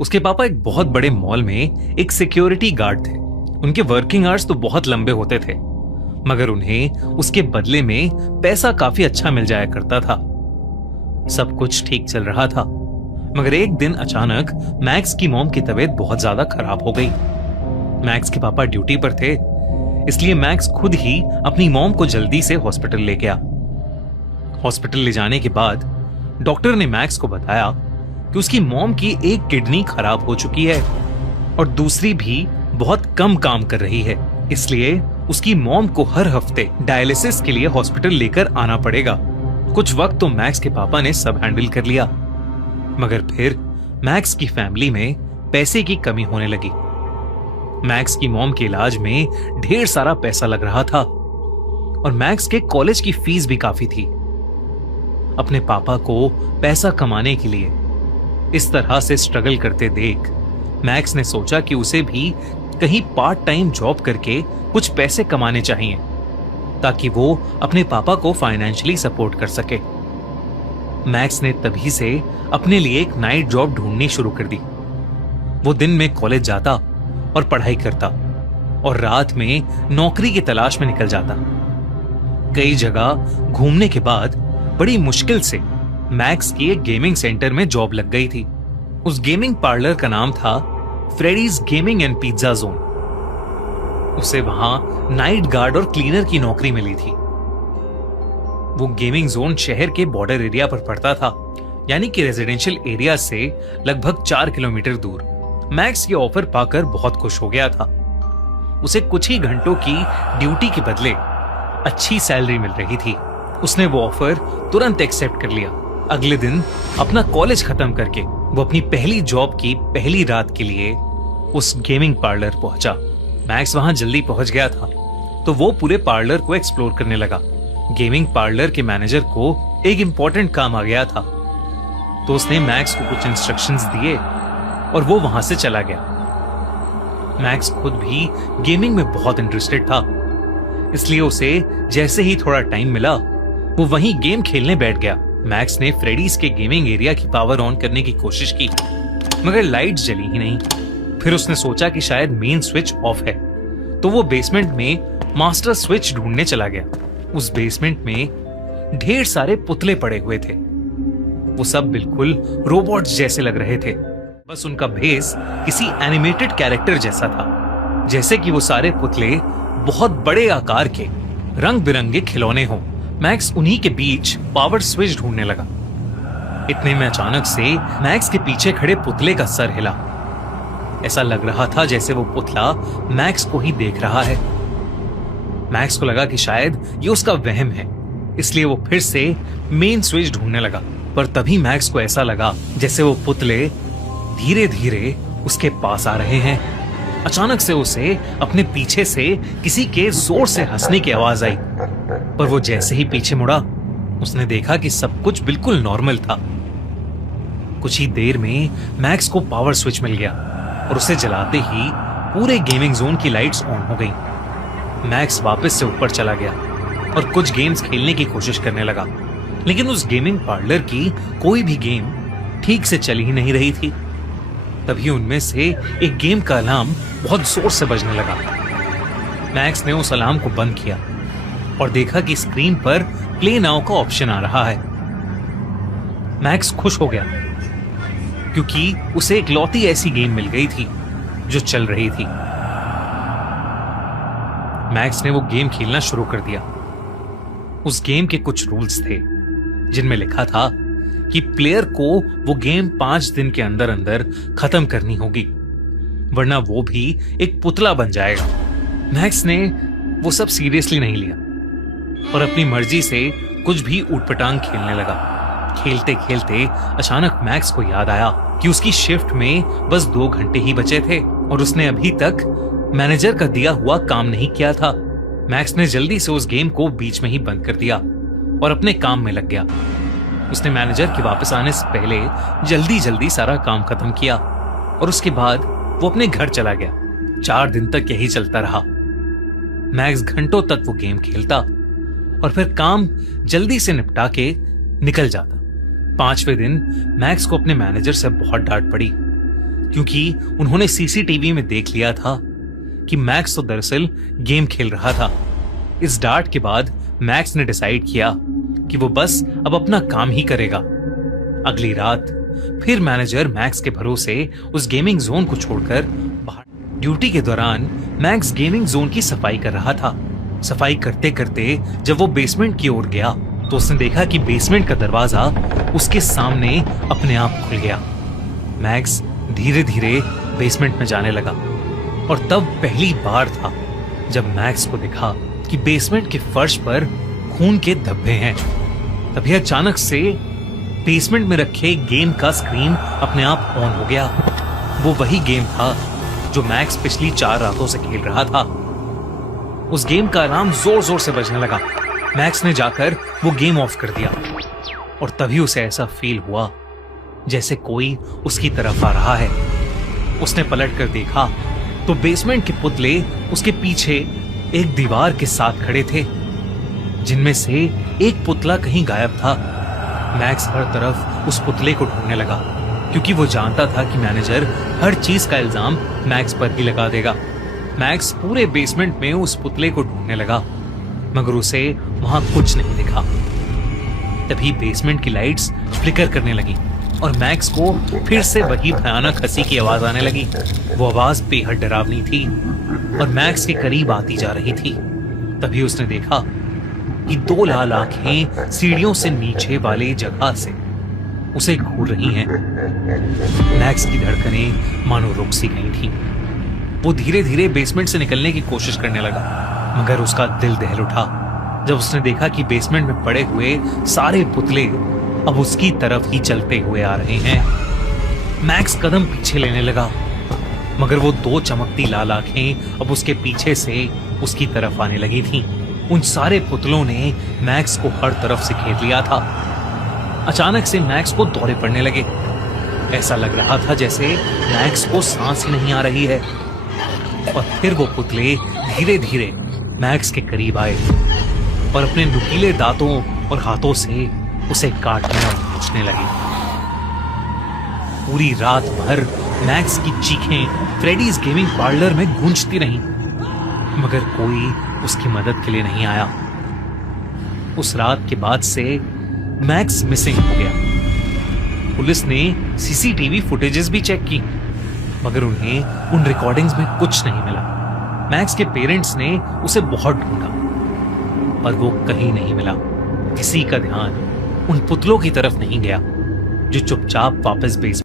उसके पापा एक बहुत बड़े मॉल में एक सिक्योरिटी गार्ड थे। उनके वर्किंग आवर्स तो बहुत लंबे होते थे, मगर उन्हें उसके बदले में पैसा काफी अच्छा मिल जाया करता था। सब कुछ ठीक चल रहा था, मगर एक दिन अचानक मैक्स की मॉम की तबीयत बहुत ज्यादा खराब हो गई। मैक्स के पापा ड्यूटी पर थे, इसलिए मैक्स खुद ही अपनी मॉम को जल्दी से हॉस्पिटल ले गया। हॉस्पिटल ले जाने के बाद डॉक्टर ने मैक्स को बताया कि उसकी मॉम की एक किडनी खराब हो चुकी है और दूसरी भी बहुत कम काम कर रही है, इसलिए उसकी मॉम को हर हफ्ते डायलिसिस के लिए हॉस्पिटल लेकर आना पड़ेगा। कुछ वक्त तो मैक्स के पापा ने सब हैंडल कर लिया, मगर फिर मैक्स की फैमिली में पैसे की कमी होने लगी। मैक्स की मॉम के इलाज में ढेर सारा पैसा लग रहा था और मैक्स के कॉलेज की फीस भी काफी थी। अपने पापा को पैसा कमाने के लिए इस तरह से स्ट्रगल करते देख मैक्स ने सोचा कि उसे भी कहीं पार्ट टाइम जॉब करके कुछ पैसे कमाने चाहिए, ताकि वो अपने पापा को फाइनेंशियली सपोर्ट कर सके। मैक्स ने तभी से अपने लिए एक नाइट जॉब ढूंढनी शुरू कर दी। वो दिन में कॉलेज जाता और पढ़ाई करता और रात में नौकरी की तलाश में निकल जाता। कई जगह घूमने के बाद बड़ी मुश्किल से मैक्स की एक गेमिंग सेंटर में जॉब लग गई थी। उस गेमिंग पार्लर का नाम था Freddy's gaming and pizza zone. उसे वहां नाइट गार्ड और क्लीनर की नौकरी मिली थी। वो गेमिंग जोन शहर के बॉर्डर एरिया पर पड़ता था, यानी कि रेजिडेंशियल एरिया से लगभग 4 किलोमीटर दूर। मैक्स ये ऑफर पाकर बहुत खुश हो गया था। उसे कुछ ही घंटों की ड्यूटी के बदले अच्छी सैलरी मिल रही थी। उसने वो ऑफर तुरंत एक्सेप्ट कर लिया। अगले दिन अपना कॉलेज खत्म करके वो अपनी पहली जॉब की पहली रात के लिए उस गेमिंग पार्लर पहुंचा। मैक्स वहां जल्दी पहुंच गया था, तो वो पूरे पार्लर को एक्सप्लोर करने लगा। गेमिंग पार्लर के मैनेजर को एक इंपॉर्टेंट काम आ गया था, तो उसने मैक्स को कुछ इंस्ट्रक्शंस दिए और वो वहां से चला गया। मैक्स खुद भी गेमिंग में बहुत इंटरेस्टेड था, इसलिए उसे जैसे ही थोड़ा टाइम मिला वो वहीं गेम खेलने बैठ गया। मैक्स ने फ्रेडीज के गेमिंग एरिया की पावर ऑन करने की कोशिश की, मगर लाइट्स जली ही नहीं। फिर उसने सोचा कि शायद मेन स्विच ऑफ है, तो वो बेसमेंट में मास्टर स्विच ढूंढने चला गया। उस बेसमेंट में ढेर सारे पुतले पड़े हुए थे। वो सब बिल्कुल रोबोट्स जैसे लग रहे थे, बस उनका भेस किसी एनिमेटेड कैरेक्टर जैसा था। जैसे कि वो सारे पुतले बहुत बड़े आकार के रंग बिरंगे खिलौने हों। मैक्स उन्हीं के बीच पावर स्विच ढूंढने लगा। इतने में अचानक से मैक्स के पीछे खड़े पुतले का सर हिला। ऐसा लग रहा था जैसे वो पुतला मैक्स को ही देख रहा है। मैक्स को लगा कि शायद ये उसका वहम है, इसलिए वो फिर से मेन स्विच ढूंढने लगा। पर तभी मैक्स को ऐसा लगा जैसे वो पुतले धीरे धीरे उसके पास आ रहे हैं। अचानक से उसे अपने पीछे से किसी के जोर से हंसने की आवाज आई, पर वो जैसे ही पीछे मुड़ा उसने देखा कि सब कुछ बिल्कुल नॉर्मल था। कुछ ही देर में मैक्स को पावर स्विच मिल गया और उसे जलाते ही पूरे गेमिंग जोन की लाइट्स ऑन हो गईं। मैक्स वापस से ऊपर चला गया और कुछ गेम्स खेलने की कोशिश करने लगा, लेकिन उस गेमिंग पार्लर की कोई भी गेम ठीक से चल ही नहीं रही थी। तभी उनमें से एक गेम का अलार्म बहुत जोर से बजने लगा। मैक्स ने उस अलार्म को बंद किया और देखा कि स्क्रीन पर प्ले नाउ का ऑप्शन आ रहा है। मैक्स खुश हो गया क्योंकि उसे इकलौती ऐसी गेम मिल गई थी जो चल रही थी। मैक्स ने वो गेम खेलना शुरू कर दिया। उस गेम के कुछ रूल्स थे जिनमें लिखा था कि प्लेयर को वो गेम 5 दिन के अंदर अंदर खत्म करनी होगी, वरना वो भी एक पुतला बन जाएगा। मैक्स ने वो सब सीरियसली नहीं लिया और अपनी मर्जी से कुछ भी ऊटपटांग खेलने लगा। खेलते खेलते अचानक मैक्स को याद आया कि उसकी शिफ्ट में बस 2 घंटे ही बचे थे और उसने अभी तक मैनेजर का दिया हुआ काम नहीं किया था। मैक्स ने जल्दी से उस गेम को बीच में ही बंद कर दिया और अपने काम में लग गया। उसने मैनेजर के वापस आने से पहले जल्दी जल्दी सारा काम खत्म किया और उसके बाद वो अपने घर चला गया। 4 दिन तक यही चलता रहा। मैक्स घंटों तक वो गेम खेलता और फिर काम जल्दी से निपटा के निकल जाता। 5वें दिन मैक्स को अपने मैनेजर से बहुत डांट पड़ी। क्योंकि उन्होंने सीसीटीवी में देख लिया था कि मैक्स तो दरअसल गेम खेल रहा था। इस डांट के बाद मैक्स ने डिसाइड किया कि वो बस अब अपना काम ही करेगा। अगली रात फिर मैनेजर मैक्स के भरोसे उस गेमिंग जोन को छोड़कर बाहर। ड्यूटी के दौरान मैक्स गेमिंग जोन की सफाई कर रहा था। सफाई करते करते जब वो बेसमेंट की ओर गया तो उसने देखा कि बेसमेंट का दरवाजा उसके सामने अपने आप खुल गया। मैक्स धीरे धीरे बेसमेंट में जाने लगा और तब पहली बार था जब मैक्स को देखा कि बेसमेंट के फर्श पर खून के धब्बे हैं। तभी अचानक से बेसमेंट में रखे गेम का स्क्रीन अपने आप ऑन हो गया। वो वही गेम था जो मैक्स पिछली 4 रातों से खेल रहा था। उस गेम का अलार्म जोर जोर से बजने लगा। मैक्स ने जाकर वो गेम ऑफ कर दिया और तभी उसे ऐसा फील हुआ जैसे कोई उसकी तरफ आ रहा है। उसने पलट कर देखा तो बेसमेंट के पुतले उसके पीछे एक दीवार के साथ खड़े थे, जिनमें से एक पुतला कहीं गायब था। मैक्स हर तरफ उस पुतले को ढूंढने लगा क्योंकि वो जानता था कि मैनेजर हर चीज का इल्जाम मैक्स पर ही लगा देगा। मैक्स पूरे बेसमेंट में उस पुतले को ढूंढने लगा मगर उसे वहां कुछ नहीं दिखा। तभी बेसमेंट की लाइट्स फ्लिकर करने लगी और मैक्स को फिर से वही भयानक हंसी की आवाज आने लगी। वो आवाज बेहद डरावनी थी और मैक्स के करीब आती जा रही थी। तभी उसने देखा कि 2 लाल आंखें सीढ़ियों से नीचे वाले जगह से उसे घूर रही हैं। मैक्स की धड़कनें मानो रुक सी गई थी। वो धीरे धीरे बेसमेंट से निकलने की कोशिश करने लगा मगर उसका दिल दहल उठा जब उसने देखा कि बेसमेंट में पड़े हुए सारे पुतले अब उसकी तरफ ही चलते हुए आ रहे हैं। मैक्स कदम पीछे लेने लगा मगर वो 2 चमकती लाल आंखें अब उसके पीछे से उसकी तरफ आने लगी थीं। उन सारे पुतलों ने मैक्स को हर तरफ से घेर लिया था। अचानक से मैक्स को दौरे पड़ने लगे। ऐसा लग रहा था जैसे मैक्स को सांस ही नहीं आ रही है। और फिर वो पुतले धीरे धीरे मैक्स के करीब आए और अपने नुकीले दांतों और हाथों से उसे काटने और नोचने लगे। पूरी रात भर मैक्स की चीखें फ्रेडीज गेमिंग पार्लर में गूंजती रहीं मगर कोई उसकी मदद के लिए नहीं आया। उस रात के बाद से मैक्स मिसिंग हो गया। पुलिस ने सीसीटीवी फुटेजेस भी चेक की मगर उन्हें उन रिकॉर्डिंग्स में कुछ नहीं मिला। मैक्स के पेरेंट्स ने उसे बहुत ढूंढा पर वो कहीं नहीं मिला। किसी का ध्यान उन पुतलों की तरफ नहीं गया जो चुपचाप वापस बेस